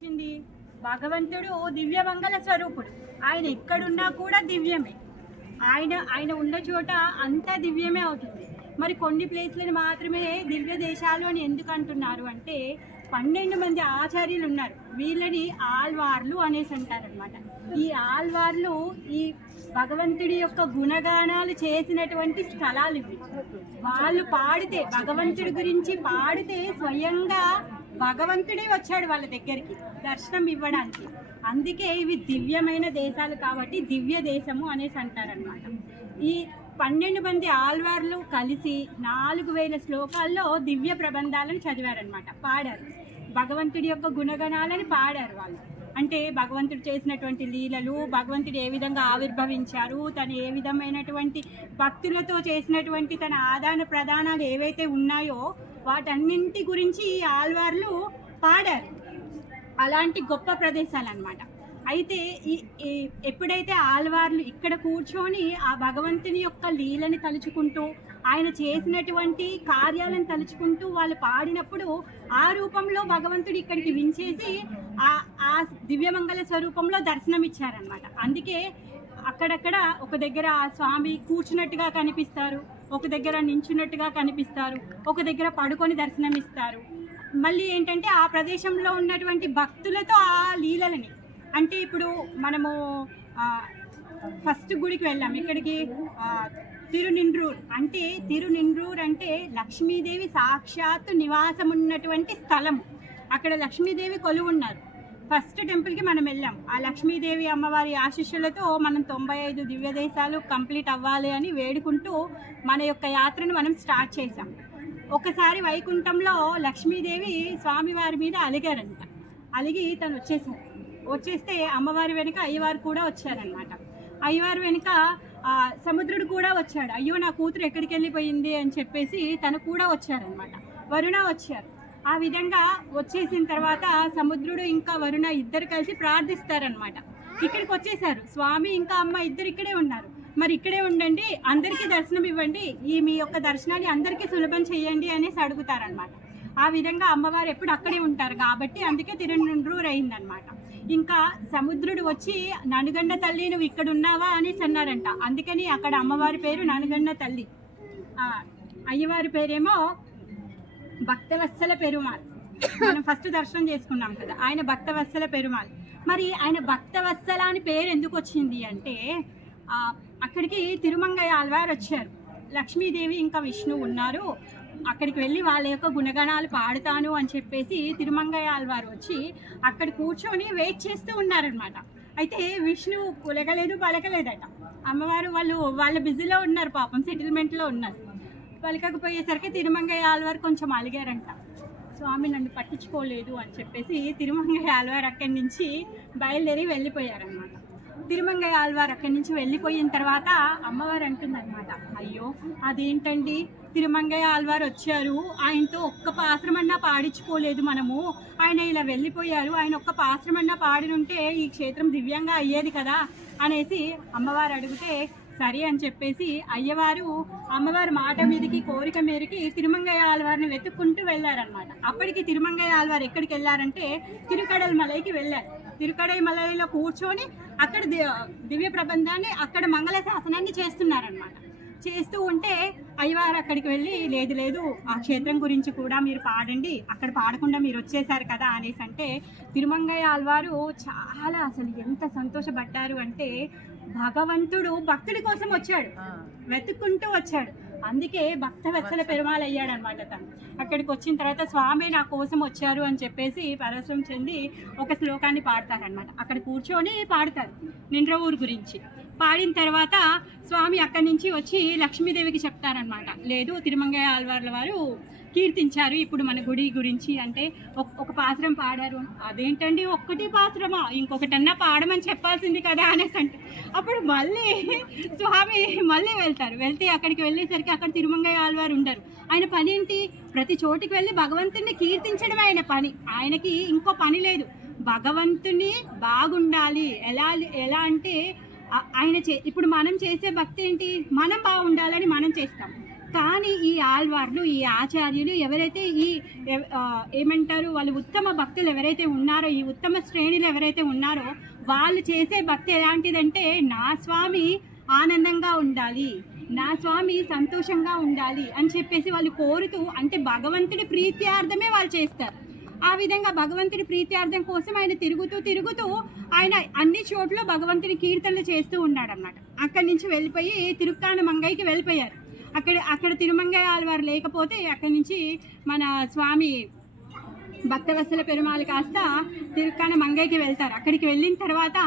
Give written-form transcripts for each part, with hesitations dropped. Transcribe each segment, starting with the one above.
వచ్చింది. భగవంతుడు దివ్యమంగళ స్వరూపుడు. ఆయన ఎక్కడున్నా కూడా దివ్యమే. ఆయన ఆయన ఉన్న చోట అంతా దివ్యమే అవుతుంది. మరి కొన్ని ప్లేస్లను మాత్రమే దివ్య దేశాలు అని ఎందుకు అంటున్నారు అంటే 12 మంది ఆచార్యులు ఉన్నారు. వీళ్ళని ఆల్వార్లు అనేసి అంటారనమాట. ఈ ఆల్వార్లు ఈ భగవంతుడి యొక్క గుణగానాలు చేసినటువంటి స్థలాలు ఇవి. వాళ్ళు పాడితే, భగవంతుడి గురించి పాడితే స్వయంగా భగవంతుడే వచ్చాడు వాళ్ళ దగ్గరికి దర్శనం ఇవ్వడానికి. అందుకే ఇవి దివ్యమైన దేశాలు కాబట్టి దివ్య దేశము అనేసి అంటారనమాట. ఈ 12 మంది ఆల్వార్లు కలిసి 4000 శ్లోకాల్లో దివ్య ప్రబంధాలను చదివారనమాట, పాడారు. భగవంతుడి యొక్క గుణగణాలని పాడారు వాళ్ళు. అంటే భగవంతుడు చేసినటువంటి లీలలు, భగవంతుడు ఏ విధంగా ఆవిర్భవించారు, తను ఏ విధమైనటువంటి భక్తులతో చేసినటువంటి తన ఆదాన ప్రదానాలు ఏవైతే ఉన్నాయో వాటన్నింటి గురించి ఈ ఆల్వార్లు పాడారు. అలాంటి గొప్ప ప్రదేశాలు అన్నమాట. అయితే ఎప్పుడైతే ఆల్వార్లు ఇక్కడ కూర్చొని ఆ భగవంతుని యొక్క లీలని తలుచుకుంటూ, ఆయన చేసినటువంటి కార్యాలను తలుచుకుంటూ వాళ్ళు పాడినప్పుడు ఆ రూపంలో భగవంతుడు ఇక్కడికి వించేసి ఆ దివ్యమంగళ స్వరూపంలో దర్శనమిచ్చారనమాట. అందుకే అక్కడక్కడ ఒక దగ్గర ఆ స్వామి కూర్చున్నట్టుగా కనిపిస్తారు, ఒక దగ్గర నించున్నట్టుగా కనిపిస్తారు, ఒక దగ్గర పడుకొని దర్శనమిస్తారు. మళ్ళీ ఏంటంటే ఆ ప్రదేశంలో ఉన్నటువంటి భక్తులతో ఆ లీలలని, అంటే ఇప్పుడు మనము ఫస్ట్ గుడికి వెళ్ళాం, ఇక్కడికి తిరునిండ్రూర్. అంటే తిరునిండ్రూర్ అంటే లక్ష్మీదేవి సాక్షాత్తు నివాసం ఉన్నటువంటి స్థలము. అక్కడ లక్ష్మీదేవి కొలువు ఉన్నారు. ఫస్ట్ టెంపుల్కి మనం వెళ్ళాం. ఆ లక్ష్మీదేవి అమ్మవారి ఆశీస్సులతో మనం 95 దివ్య దేశాలు కంప్లీట్ అవ్వాలి అని వేడుకుంటూ మన యొక్క యాత్రను మనం స్టార్ట్ చేశాం. ఒకసారి వైకుంఠంలో లక్ష్మీదేవి స్వామివారి మీద అలిగారంట. అలిగి తను వచ్చేస్తే అమ్మవారి వెనుక అయ్యవారు కూడా వచ్చారనమాట. అయ్యవారు వెనుక సముద్రుడు కూడా వచ్చాడు. అయ్యో నా కూతురు ఎక్కడికి వెళ్ళిపోయింది అని చెప్పేసి తను కూడా వచ్చారనమాట. వరుణ వచ్చారు. ఆ విధంగా వచ్చేసిన తర్వాత సముద్రుడు ఇంకా వరుణ ఇద్దరు కలిసి ప్రార్థిస్తారనమాట. ఇక్కడికి వచ్చేసారు. స్వామి ఇంకా అమ్మ ఇద్దరు ఇక్కడే ఉన్నారు. మరి ఇక్కడే ఉండండి, అందరికీ దర్శనం ఇవ్వండి, మీ యొక్క దర్శనాన్ని అందరికీ సులభం చేయండి అనేసి అడుగుతారనమాట. ఆ విధంగా అమ్మవారు ఎప్పుడు అక్కడే ఉంటారు కాబట్టి అందుకే తిరునిండ్రూర్ అయిందనమాట. ఇంకా సముద్రుడు వచ్చి ననుగండ తల్లి నువ్వు ఇక్కడ ఉన్నావా అనేసి అన్నారంట. అందుకని అక్కడ అమ్మవారి పేరు ననుగండ తల్లి, అయ్యవారి పేరేమో భక్తవత్సల పెరుమాళ్. మనం ఫస్ట్ దర్శనం చేసుకున్నాం కదా, ఆయన భక్తవత్సల పెరుమాళ్. మరి ఆయన భక్తవత్సల అని పేరు ఎందుకు వచ్చింది అంటే అక్కడికి తిరుమంగయ్య ఆల్వార్ వచ్చారు. లక్ష్మీదేవి ఇంకా విష్ణు ఉన్నారు. అక్కడికి వెళ్ళి వాళ్ళ యొక్క గుణగణాలు పాడుతాను అని చెప్పేసి తిరుమంగయ్య ఆల్వారు వచ్చి అక్కడ కూర్చొని వెయిట్ చేస్తూ ఉన్నారనమాట. అయితే విష్ణు కులగలేదు పలకలేదట. అమ్మవారు వాళ్ళ బిజీలో ఉన్నారు, పాపం సెటిల్మెంట్లో ఉన్నారు. పలకకపోయేసరికి తిరుమంగయ్య ఆల్వారు కొంచెం అలిగారంట. స్వామి నన్ను పట్టించుకోలేదు అని చెప్పేసి తిరుమంగయ్య ఆల్వారు అక్కడి నుంచి బయలుదేరి వెళ్ళిపోయారనమాట. తిరుమంగయ్య ఆల్వారు అక్కడి నుంచి వెళ్ళిపోయిన తర్వాత అమ్మవారు అంటుందన్నమాట, అయ్యో అదేంటండి తిరుమంగయ్య ఆల్వారు వచ్చారు, ఆయనతో ఒక్క పాశ్రమన్నా పాడించుకోలేదు మనము, ఆయన ఇలా వెళ్ళిపోయారు, ఆయన ఒక్క పాశ్రమన్నా పాడినుంటే ఈ క్షేత్రం దివ్యంగా అయ్యేది కదా అనేసి అమ్మవారు అడిగితే సరే అని చెప్పేసి అయ్యవారు అమ్మవారి మాట మీదకి కోరిక మేరకి తిరుమంగయ్య ఆల్వారిని వెతుక్కుంటూ వెళ్ళారనమాట. అప్పటికి తిరుమంగయ్య ఆల్వారు ఎక్కడికి వెళ్ళారంటే తిరుకడల్ మలైకి వెళ్ళారు. తిరుకడై మలైలో కూర్చొని అక్కడ దివ్య ప్రబంధాన్ని, అక్కడ మంగళ శాసనాన్ని చేస్తున్నారనమాట. చేస్తూ ఉంటే అయ్యవారు అక్కడికి వెళ్ళి లేదు ఆ క్షేత్రం గురించి కూడా మీరు పాడండి, అక్కడ పాడకుండా మీరు వచ్చేసారు కదా అనేసి అంటే తిరుమంగయ్య ఆల్వారు చాలా అసలు ఎంత సంతోషపడ్డారు అంటే భగవంతుడు భక్తుడి కోసం వచ్చాడు, వెతుక్కుంటూ వచ్చాడు. అందుకే భక్తవత్సల పెరుమాళ్ అయ్యాడు అనమాట. తను అక్కడికి వచ్చిన తర్వాత స్వామి నా కోసం వచ్చారు అని చెప్పేసి పరవశం చెంది ఒక శ్లోకాన్ని పాడతారనమాట. అక్కడ కూర్చొని పాడతారు నిండ్రవూరు గురించి. పాడిన తర్వాత స్వామి అక్కడి నుంచి వచ్చి లక్ష్మీదేవికి చెప్తారనమాట, లేదు తిరుమంగయ్య ఆల్వార్ల వారు కీర్తించారు ఇప్పుడు మన గుడి గురించి. అంటే ఒక పాసురం పాడారు. అదేంటండి ఒక్కటి పాసురమా, ఇంకొకటన్నా పాడమని చెప్పాల్సింది కదా అనేసి అంటే అప్పుడు మళ్ళీ స్వామి మళ్ళీ వెళ్తే అక్కడికి వెళ్ళేసరికి అక్కడ తిరుమంగయ్య ఆల్వారు ఉండరు. ఆయన పని ఏంటి, ప్రతి చోటికి వెళ్ళి భగవంతుని కీర్తించడం ఆయన పని. ఆయనకి ఇంకో పని లేదు, భగవంతుని బాగుండాలి. ఎలా అంటే ఆయన ఇప్పుడు మనం చేసే భక్తి ఏంటి, మనం బాగుండాలని మనం చేస్తాం. కానీ ఈ ఆళ్వార్లు, ఈ ఆచార్యులు ఎవరైతే ఏమంటారు, వాళ్ళు ఉత్తమ భక్తులు ఎవరైతే ఉన్నారో, ఈ ఉత్తమ శ్రేణులు ఎవరైతే ఉన్నారో, వాళ్ళు చేసే భక్తి ఎలాంటిదంటే, నా స్వామి ఆనందంగా ఉండాలి, నా స్వామి సంతోషంగా ఉండాలి అని చెప్పేసి వాళ్ళు కోరుతూ, అంటే భగవంతుడి ప్రీత్యార్థమే వాళ్ళు చేస్తారు. ఆ విధంగా భగవంతుడి ప్రీత్యార్థం కోసం ఆయన తిరుగుతూ ఆయన అన్ని చోట్ల భగవంతుడి కీర్తనలు చేస్తూ ఉన్నాడన్నమాట. అక్కడి నుంచి వెళ్ళిపోయి తిరుక్కాన మంగైకి వెళ్ళిపోయారు. అక్కడ తిరుమంగయ్య ఆళ్వారు లేకపోతే అక్కడి నుంచి మన స్వామి భక్తవత్సల పెరుమాళ్ కాస్త తిరుక్కాన మంగైకి వెళ్తారు. అక్కడికి వెళ్ళిన తర్వాత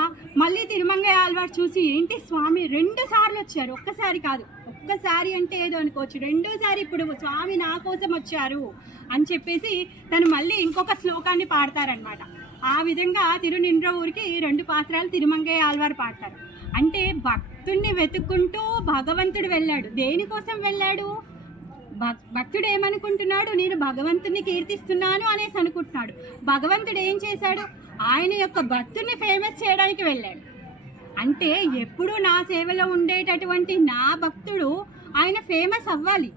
మళ్ళీ తిరుమంగయ్య ఆళ్వారు చూసి, ఏంటి స్వామి 2 సార్లు వచ్చారు, ఒక్కసారి కాదు, ఒక్కసారి అంటే ఏదో అనుకోవచ్చు, 2వ సారి ఇప్పుడు స్వామి నా కోసం వచ్చారు అని చెప్పేసి తను మళ్ళీ ఇంకొక శ్లోకాన్ని పాడతారనమాట. ఆ విధంగా తిరునింద్రవూరికి 2 పాత్రాలు తిరుమంగయ్య ఆళ్వారు పాడతారు. అంటే భక్తుడిని వెతుక్కుంటూ భగవంతుడు వెళ్ళాడు. దేనికోసం వెళ్ళాడు? భక్తుడు ఏమనుకుంటున్నాడు, నేను భగవంతుడిని కీర్తిస్తున్నాను అనేసి అనుకుంటున్నాడు. భగవంతుడు ఏం చేశాడు, ఆయన యొక్క భక్తుడిని ఫేమస్ చేయడానికి వెళ్ళాడు. అంటే ఎప్పుడు నా సేవలో ఉండేటటువంటి నా భక్తుడు ఆయన ఫేమస్ అవ్వాలి.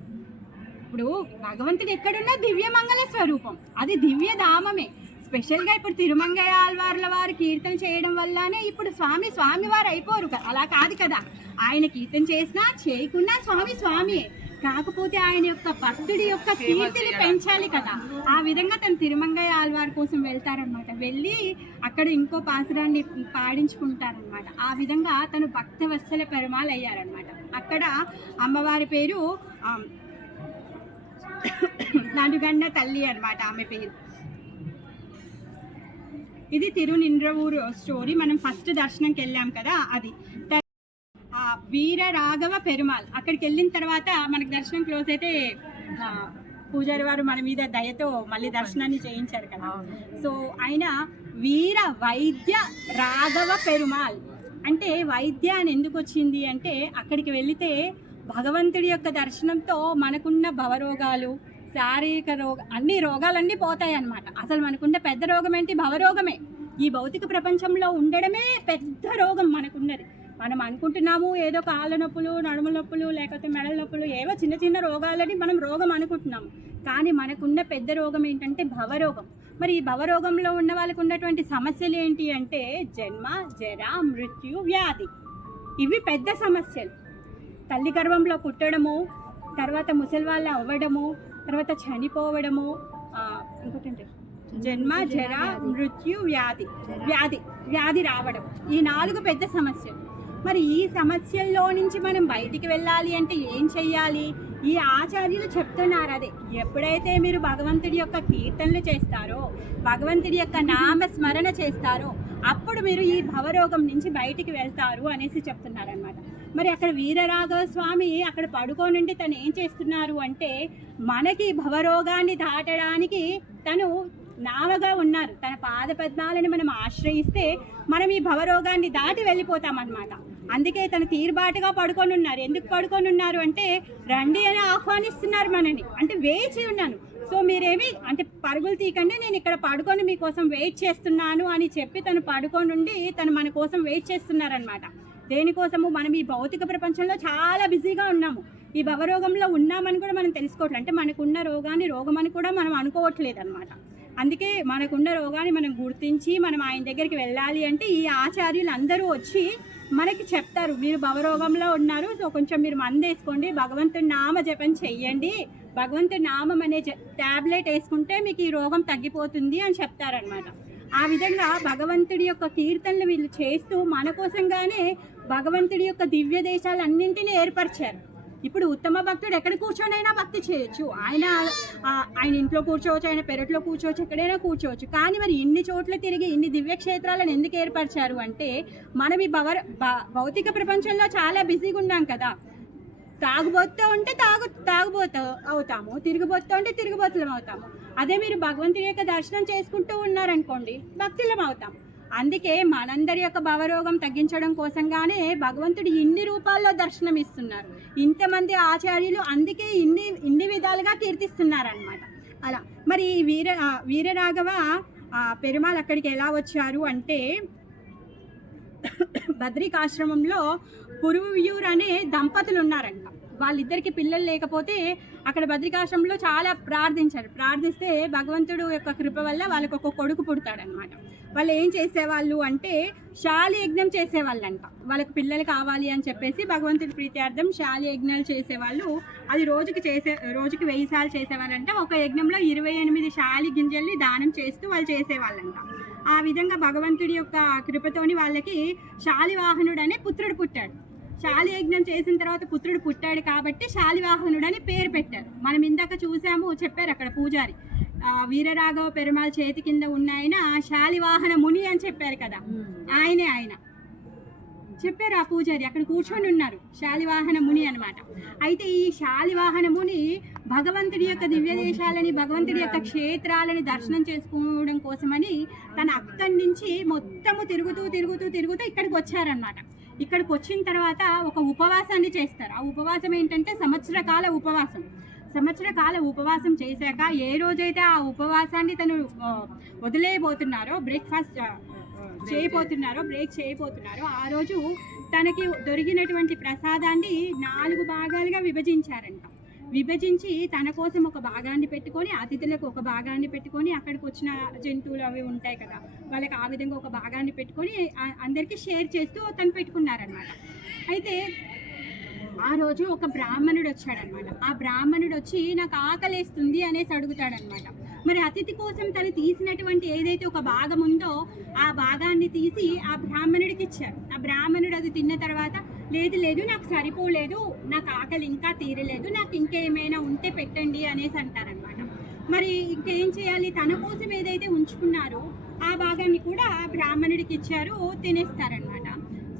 ఇప్పుడు భగవంతుడు ఎక్కడున్నా దివ్యమంగళ స్వరూపం, అది దివ్యధామమే. స్పెషల్గా ఇప్పుడు తిరుమంగయ్య ఆళ్వార్ల వారు కీర్తన చేయడం వల్లనే ఇప్పుడు స్వామివారు అయిపోరు, అలా కాదు కదా. ఆయన కీర్తన చేసినా చేయకున్నా స్వామియే. కాకపోతే ఆయన యొక్క భక్తుడి యొక్క కీర్తిని పెంచాలి కదా. ఆ విధంగా తను తిరుమంగయ్య ఆళ్వార్ కోసం వెళ్తారనమాట. వెళ్ళి అక్కడ ఇంకో పాసురాన్ని పాడించుకుంటారనమాట. ఆ విధంగా తను భక్తవత్సల పెరుమాళ్ అయ్యారనమాట. అక్కడ అమ్మవారి పేరు నడుగన్న తల్లి అనమాట ఆమె పేరు. ఇది తిరునింద్రవూరు స్టోరీ. మనం ఫస్ట్ దర్శనంకి వెళ్ళాం కదా, అది వీర రాఘవ పెరుమాళ్. అక్కడికి వెళ్ళిన తర్వాత మనకి దర్శనం క్లోజ్ అయితే పూజారి వారు మన మీద దయతో మళ్ళీ దర్శనాన్ని చేయించారు కదా. సో ఆయన వీర వైద్య రాఘవ పెరుమాళ్ అంటే వైద్య అని ఎందుకు వచ్చింది అంటే, అక్కడికి వెళితే భగవంతుడి యొక్క దర్శనంతో మనకున్న భవరోగాలు, శారీరక అన్ని రోగాలన్నీ పోతాయి అన్నమాట. అసలు మనకున్న పెద్ద రోగం ఏంటి? భవరోగమే. ఈ భౌతిక ప్రపంచంలో ఉండడమే పెద్ద రోగం మనకున్నది. మనం అనుకుంటున్నాము ఏదో కాళ్ళ నొప్పులు, నడుముల నొప్పులు, లేకపోతే మెడల నొప్పులు, ఏవో చిన్న చిన్న రోగాలని మనం రోగం అనుకుంటున్నాము. కానీ మనకున్న పెద్ద రోగం ఏంటంటే భవరోగం. మరి ఈ భవరోగంలో ఉన్న వాళ్ళకు ఉన్నటువంటి సమస్యలు ఏంటి అంటే జన్మ, జర, మృత్యు, వ్యాధి. ఇవి పెద్ద సమస్యలు. తల్లి గర్భంలో పుట్టడము, తర్వాత ముసలి వాళ్ళు అవ్వడము, తర్వాత చనిపోవడము, ఇంకోటి జన్మ, జర, మృత్యు, వ్యాధి రావడం. ఈ 4 పెద్ద సమస్యలు. మరి ఈ సమస్యల్లో నుంచి మనం బయటికి వెళ్ళాలి అంటే ఏం చెయ్యాలి? ఈ ఆచార్యులు చెప్తున్నారు అదే. ఎప్పుడైతే మీరు భగవంతుడి యొక్క కీర్తనలు చేస్తారో, భగవంతుడి యొక్క నామ స్మరణ చేస్తారో, అప్పుడు మీరు ఈ భవరోగం నుంచి బయటికి వెళ్తారు అనేసి చెప్తున్నారనమాట. మరి అక్కడ వీరరాఘవ స్వామి అక్కడ పడుకోనుండి తను ఏం చేస్తున్నారు అంటే, మనకి భవరోగాన్ని దాటడానికి తను నావగా ఉన్నారు. తన పాద పద్మాలను మనం ఆశ్రయిస్తే మనం ఈ భవరోగాన్ని దాటి వెళ్ళిపోతామన్నమాట. అందుకే తను తీరుబాటుగా పడుకొని ఉన్నారు. ఎందుకు పడుకొని ఉన్నారు అంటే, రండి అని ఆహ్వానిస్తున్నారు మనని. అంటే వేచి ఉన్నాను, సో మీరేమి అంటే పరుగులు తీకండి, నేను ఇక్కడ పడుకొని మీకోసం వెయిట్ చేస్తున్నాను అని చెప్పి తను పడుకొని ఉండి తను మన కోసం వెయిట్ చేస్తున్నారనమాట. దేనికోసము? మనం ఈ భౌతిక ప్రపంచంలో చాలా బిజీగా ఉన్నాము. ఈ భవరోగంలో ఉన్నామని కూడా మనం తెలుసుకోవట్లేదు. అంటే మనకున్న రోగాన్ని రోగం అని కూడా మనం అనుకోవట్లేదు అనమాట. అందుకే మనకున్న రోగాన్ని మనం గుర్తించి మనం ఆయన దగ్గరికి వెళ్ళాలి అంటే ఈ ఆచార్యులు అందరూ వచ్చి మనకి చెప్తారు, మీరు భవరోగంలో ఉన్నారు, సో కొంచెం మీరు మందేసుకోండి, భగవంతుడి నామ జపం చెయ్యండి, భగవంతుడి నామం అనే ట్యాబ్లెట్ వేసుకుంటే మీకు ఈ రోగం తగ్గిపోతుంది అని చెప్తారనమాట. ఆ విధంగా భగవంతుడి యొక్క కీర్తనలు వీళ్ళు చేస్తూ మన కోసంగానే భగవంతుడి యొక్క దివ్య దేశాలన్నింటినీ ఏర్పరిచారు. ఇప్పుడు ఉత్తమ భక్తుడు ఎక్కడ కూర్చొనైనా భక్తి చేయొచ్చు. ఆయన ఇంట్లో కూర్చోవచ్చు, ఆయన పెరట్లో కూర్చోవచ్చు, ఎక్కడైనా కూర్చోవచ్చు. కానీ మరి ఇన్ని చోట్ల తిరిగి ఇన్ని దివ్యక్షేత్రాలను ఎందుకు ఏర్పరిచారు అంటే, మనం ఈ భౌతిక ప్రపంచంలో చాలా బిజీగా ఉన్నాం కదా. తాగుబోతూ ఉంటే తాగుబోతూ అవుతాము, తిరుగుబోతూ ఉంటే తిరుగుబోతులం అవుతాము. అదే మీరు భగవంతుడి యొక్క దర్శనం చేసుకుంటూ ఉన్నారనుకోండి, భక్తులం అవుతాం. అందుకే మనందరి యొక్క భవరోగం తగ్గించడం కోసంగానే భగవంతుడు ఇన్ని రూపాల్లో దర్శనం ఇస్తున్నారు. ఇంతమంది ఆచార్యులు అందుకే ఇన్ని విధాలుగా కీర్తిస్తున్నారనమాట. అలా మరి వీరరాఘవ పెరుమాళ్ అక్కడికి ఎలా వచ్చారు అంటే, బద్రికాశ్రమంలో పురువ్యూర్ అనే దంపతులు ఉన్నారంట. వాళ్ళిద్దరికి పిల్లలు లేకపోతే అక్కడ బద్రికాశ్రమంలో చాలా ప్రార్థించారు. ప్రార్థిస్తే భగవంతుడు యొక్క కృప వల్ల వాళ్ళకి ఒక కొడుకు పుడతాడనమాట. వాళ్ళు ఏం చేసేవాళ్ళు అంటే శాలి యజ్ఞం చేసేవాళ్ళంట. వాళ్ళకి పిల్లలు కావాలి అని చెప్పేసి భగవంతుడి ప్రీత్యార్థం శాలి యజ్ఞాలు చేసేవాళ్ళు. అది రోజుకి 1000 సార్లు చేసేవాళ్ళంట. ఒక యజ్ఞంలో 28 శాలి గింజల్ని దానం చేస్తూ వాళ్ళు చేసేవాళ్ళంట. ఆ విధంగా భగవంతుడి యొక్క కృపతోని వాళ్ళకి శాలివాహనుడు అనే పుత్రుడు పుట్టాడు. శాలి యజ్ఞం చేసిన తర్వాత పుత్రుడు పుట్టాడు కాబట్టి శాలివాహనుడు అని పేరు పెట్టారు. మనం ఇందాక చూసాము, చెప్పారు అక్కడ పూజారి వీరరాఘవ పెరుమాళ్ చేతి కింద ఉన్న ఆయన శాలివాహన ముని అని చెప్పారు కదా, ఆయన చెప్పారు. ఆ పూజారి అక్కడ కూర్చొని ఉన్నారు, శాలివాహన ముని అనమాట. అయితే ఈ శాలివాహన ముని భగవంతుడి యొక్క దివ్య దేశాలని, భగవంతుడి యొక్క క్షేత్రాలని దర్శనం చేసుకోవడం కోసమని తన అక్కడి నుంచి మొత్తము తిరుగుతూ ఇక్కడికి వచ్చారనమాట. ఇక్కడికి వచ్చిన తర్వాత ఒక ఉపవాసాన్ని చేస్తారు. ఆ ఉపవాసం ఏంటంటే సంవత్సర కాల ఉపవాసం చేశాక ఏ రోజైతే ఆ ఉపవాసాన్ని తను వదిలేయబోతున్నారో, బ్రేక్ చేయబోతున్నారో ఆ రోజు తనకి దొరికినటువంటి ప్రసాదాన్ని 4 భాగాలుగా విభజించి తన కోసం ఒక భాగాన్ని పెట్టుకొని, అతిథులకు ఒక భాగాన్ని పెట్టుకొని, అక్కడికి వచ్చిన జంతువులు అవి ఉంటాయి కదా వాళ్ళకి ఆ విధంగా ఒక భాగాన్ని పెట్టుకొని అందరికీ షేర్ చేస్తూ తను పెట్టుకున్నారనమాట. అయితే ఆ రోజు ఒక బ్రాహ్మణుడు వచ్చాడనమాట. ఆ బ్రాహ్మణుడు వచ్చి నాకు ఆకలేస్తుంది అనేసి అడుగుతాడనమాట. మరి అతిథి కోసం తను తీసినటువంటి ఏదైతే ఒక భాగం ఉందో ఆ భాగాన్ని తీసి ఆ బ్రాహ్మణుడికి ఇచ్చారు. ఆ బ్రాహ్మణుడు అది తిన్న తర్వాత లేదు నాకు సరిపోలేదు, నాకు ఆకలి ఇంకా తీరలేదు, నాకు ఇంకేమైనా ఉంటే పెట్టండి అనేసి అంటారనమాట. మరి ఇంకేం చేయాలి, తన కోసం ఏదైతే ఉంచుకున్నారో ఆ భాగాన్ని కూడా బ్రాహ్మణుడికి ఇచ్చారు, తినేస్తారనమాట.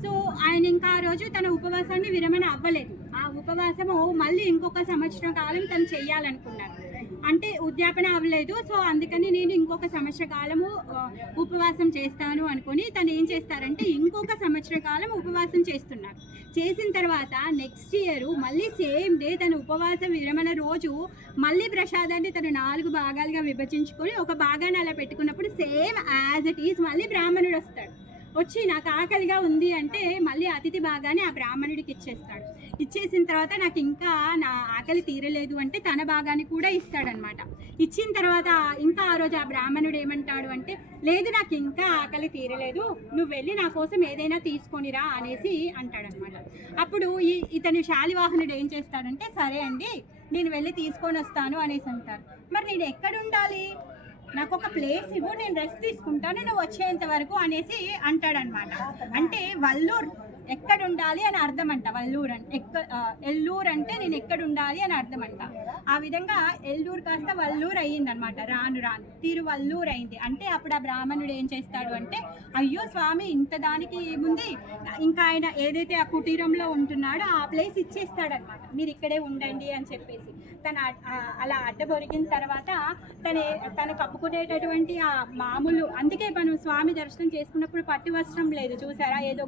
సో ఆయన ఇంకా ఆ రోజు తన ఉపవాసాన్ని విరమణ అవ్వలేదు. ఆ ఉపవాసము మళ్ళీ ఇంకొక సంవత్సరం కాలం తను చెయ్యాలనుకున్నారు. అంటే ఉద్యాపన అవ్వలేదు. సో అందుకని నేను ఇంకొక సంవత్సర కాలము ఉపవాసం చేస్తాను అనుకుని తను ఏం చేస్తారంటే ఇంకొక సంవత్సర కాలం ఉపవాసం చేస్తున్నారు. చేసిన తర్వాత నెక్స్ట్ ఇయర్ మళ్ళీ సేమ్ డే తన ఉపవాస విరమణ రోజు మళ్ళీ ప్రసాదాన్ని తను 4 భాగాలుగా విభజించుకొని ఒక భాగాన్ని అలా పెట్టుకున్నప్పుడు సేమ్ యాజ్ ఇట్ ఈజ్ మళ్ళీ బ్రాహ్మణుడు వస్తాడు. వచ్చి నాకు ఆకలిగా ఉంది అంటే మళ్ళీ అతిథి భాగాన్ని ఆ బ్రాహ్మణుడికి ఇచ్చేస్తాడు. ఇచ్చేసిన తర్వాత నాకు ఇంకా నా ఆకలి తీరలేదు అంటే తన భాగాన్ని కూడా ఇస్తాడనమాట. ఇచ్చిన తర్వాత ఇంకా ఆ రోజు ఆ బ్రాహ్మణుడు ఏమంటాడు అంటే లేదు నాకు ఇంకా ఆకలి తీరలేదు, నువ్వు వెళ్ళి నా కోసం ఏదైనా తీసుకొనిరా అనేసి అంటాడనమాట. అప్పుడు ఇతను శాలివాహనుడు ఏం చేస్తాడంటే సరే అండి నేను వెళ్ళి తీసుకొని వస్తాను అనేసి అంటారు. మరి నేను ఎక్కడ ఉండాలి, నాకు ఒక ప్లేస్ ఇవ్వు, నేను రెస్ట్ తీసుకుంటాను నువ్వు వచ్చేంత వరకు అనేసి అంటాడనమాట. అంటే వల్లూరు ఎక్కడ ఉండాలి అని అర్థం అంట. వల్లూరు అంటే ఎల్లూరు అంటే నేను ఎక్కడ ఉండాలి అని అర్థం అంట. ఆ విధంగా ఎల్లూరు కాస్త వల్లూరు అయ్యిందనమాట. రాను తిరువల్లూరు అయింది. అంటే అప్పుడు ఆ బ్రాహ్మణుడు ఏం చేస్తాడు అంటే అయ్యో స్వామి ఇంత దానికి ఏముంది, ఇంకా ఆయన ఏదైతే ఆ కుటీరంలో ఉంటున్నాడో ఆ ప్లేస్ ఇచ్చేస్తాడనమాట, మీరు ఇక్కడే ఉండండి అని చెప్పేసి. తను అలా అడ్డబొరిగిన తర్వాత తను కప్పుకునేటటువంటి ఆ మామూలు, అందుకే మనం స్వామి దర్శనం చేసుకున్నప్పుడు పట్టు వస్త్రం లేదు చూసారా, ఏదో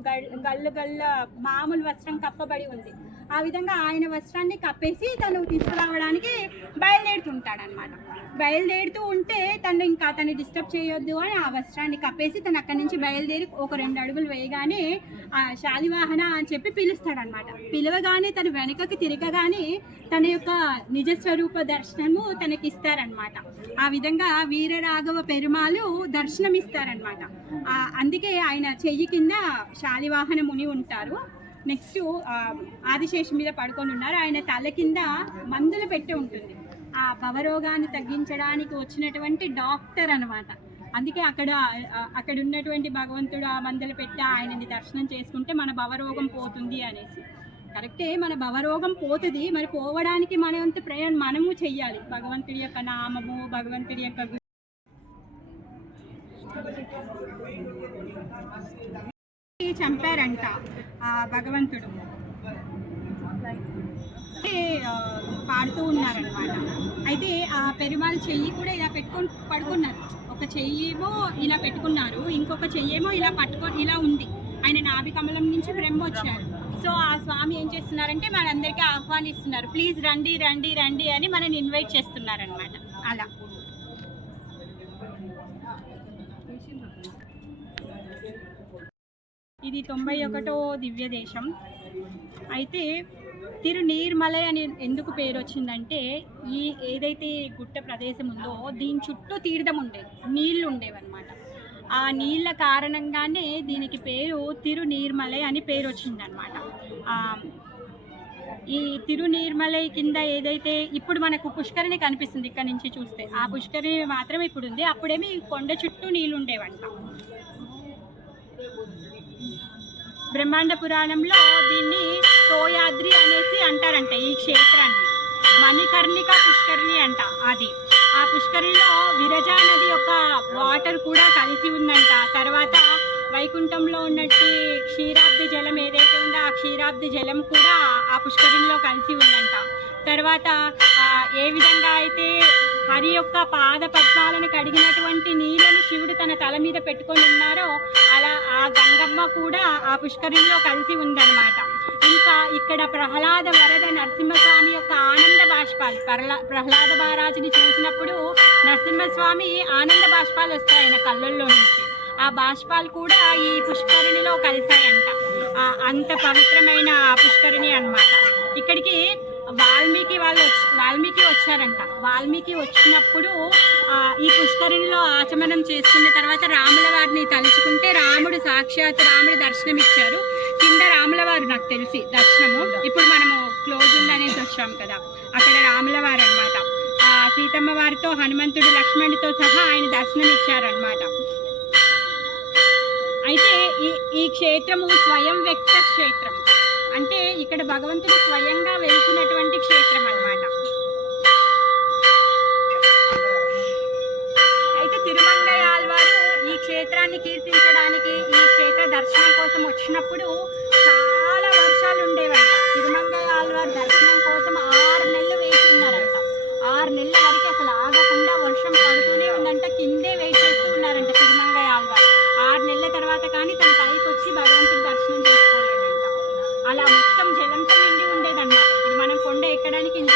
గల్ల మామూలు వస్త్రం కప్పబడి ఉంది. ఆ విధంగా ఆయన వస్త్రాన్ని కప్పేసి తను తీసుకురావడానికి బయలుదేరుతుంటాడనమాట. బయలుదేరుతూ ఉంటే తను డిస్టర్బ్ చేయొద్దు అని ఆ వస్త్రాన్ని కప్పేసి తను అక్కడి నుంచి బయలుదేరి ఒక 2 అడుగులు వేయగానే ఆ శాలివాహన అని చెప్పి పిలుస్తాడనమాట. పిలవగానే తను వెనకకి తిరగగానే తన యొక్క నిజస్వరూప దర్శనము తనకిస్తారనమాట. ఆ విధంగా వీరరాఘవ పెరుమాళ్ దర్శనమిస్తారనమాట. అందుకే ఆయన చెయ్యి కింద శాలివాహన ముని ఉంటారు. నెక్స్ట్ ఆదిశేషు మీద పడుకొని ఉన్నారు. ఆయన తల కింద మందులు పెట్టి ఉంటుంది. ఆ భవరోగాన్ని తగ్గించడానికి వచ్చినటువంటి డాక్టర్ అనమాట. అందుకే అక్కడ ఉన్నటువంటి భగవంతుడు ఆ మందులు పెట్టి ఆయనని దర్శనం చేసుకుంటే మన భవరోగం పోతుంది అనేసి. కరెక్టే, మన భవరోగం పోతుంది. మరి పోవడానికి మనమంత ప్రయాణం మనము చెయ్యాలి. భగవంతుడి యొక్క నామము, భగవంతుడి యొక్క చంపారంట ఆ భగవంతుడు. పాడుతూ ఉన్నారనమాట. అయితే ఆ పెరుమాళ్ చెయ్యి కూడా ఇలా పెట్టుకొని పడుకున్నారు. ఒక చెయ్యేమో ఇలా పెట్టుకున్నారు, ఇంకొక చెయ్యేమో ఇలా ఉంది. ఆయన నాభి కమలం నుంచి బ్రహ్మ వచ్చారు. సో ఆ స్వామి ఏం చేస్తున్నారంటే మనందరికీ ఆహ్వానిస్తున్నారు, ప్లీజ్ రండి రండి రండి అని మనని ఇన్వైట్ చేస్తున్నారనమాట. అలా ఇది 91వ దివ్య దేశం. అయితే తిరునీర్మలై అని ఎందుకు పేరు వచ్చిందంటే ఈ ఏదైతే గుట్ట ప్రదేశం ఉందో దీని చుట్టూ తీర్థం ఉండేది, నీళ్లు ఉండేవన్నమాట. ఆ నీళ్ళ కారణంగానే దీనికి పేరు తిరునీర్మలై అని పేరు వచ్చిందనమాట. ఈ తిరునీర్మలై కింద ఏదైతే ఇప్పుడు మనకు పుష్కరిణి కనిపిస్తుంది ఇక్కడ నుంచి చూస్తే, ఆ పుష్కరిణి మాత్రం ఇప్పుడు ఉంది. అప్పుడేమి కొండ చుట్టూ నీళ్ళు ఉండేవంట. బ్రహ్మాండ పురాణంలో దీన్ని తోయాద్రి అనేసి అంటారంట ఈ క్షేత్రాన్ని. మణికర్ణిక పుష్కరిణి అంట అది. ఆ పుష్కరిణిలో విరజా నది యొక్క వాటర్ కూడా కలిసి ఉందంట. తర్వాత వైకుంఠంలో ఉన్నట్టు క్షీరాబ్ది జలం ఏదైతే ఉందో ఆ క్షీరాబ్ది జలం కూడా ఆ పుష్కరిణిలో కలిసి ఉందంట. తర్వాత ఏ విధంగా అయితే హరి యొక్క పాద పద్మాలను కడిగినటువంటి నీళ్ళని శివుడు తన తల మీద పెట్టుకొని ఉన్నారో అలా ఆ గంగమ్మ కూడా ఆ పుష్కరిణిలో కలిసి ఉందన్నమాట. ఇంకా ఇక్కడ ప్రహ్లాద వరద నరసింహస్వామి యొక్క ఆనంద బాష్పాలు, ప్రహ్లాద మహారాజుని చూసినప్పుడు నరసింహస్వామి ఆనంద బాష్పాలు వస్తాయి ఆయన కళ్ళల్లో నుంచి. ఆ బాష్పాలు కూడా ఈ పుష్కరిణిలో కలిసాయంట. అంత పవిత్రమైన పుష్కరిణి అన్నమాట. ఇక్కడికి వాల్మీకి వచ్చారంట. వాల్మీకి వచ్చినప్పుడు ఈ పుష్కరిణిలో ఆచమనం చేసుకున్న తర్వాత రాముల వారిని తలుచుకుంటే సాక్షాత్ రాముడు దర్శనం ఇచ్చారు. కింద రాముల వారు నాకు తెలిసి దర్శనము, ఇప్పుడు మనము క్లోజ్ ఉందనేసి వచ్చాం కదా, అక్కడ రాముల వారు అనమాట. సీతమ్మ వారితో హనుమంతుడు లక్ష్మణుడితో సహా ఆయన దర్శనం ఇచ్చారనమాట. అయితే ఈ క్షేత్రము స్వయం వ్యక్త క్షేత్రం, అంటే ఇక్కడ భగవంతుడు స్వయంగా వెళ్తున్నటువంటి క్షేత్రం అన్నమాట. అయితే తిరుమంగై ఆళ్వారు ఈ క్షేత్రాన్ని కీర్తించడానికి, ఈ క్షేత్ర దర్శనం కోసం వచ్చినప్పుడు చాలా వర్షాలు ఉండేవంట. తిరుమంగై ఆళ్వారు దర్శనం కోసం 6 నెలలు వేచి ఉన్నారంట. 6 నెలల వరకు అసలు ఆగకుండా వర్షం పడుతూనే ఉందంట. కిందే వెయిట్ చేస్తూ ఉన్నారంట తిరుమంగై ఆళ్వారు. 6 నెలల తర్వాత కానీ తన పైకి వచ్చి భగవంతుడి దర్శనం చేసుకోలేదంట. అలా మొత్తం జలంతో నిండి ఉండేదన్నమాట. ఇప్పుడు మనం కొండ ఎక్కడానికి ఇంత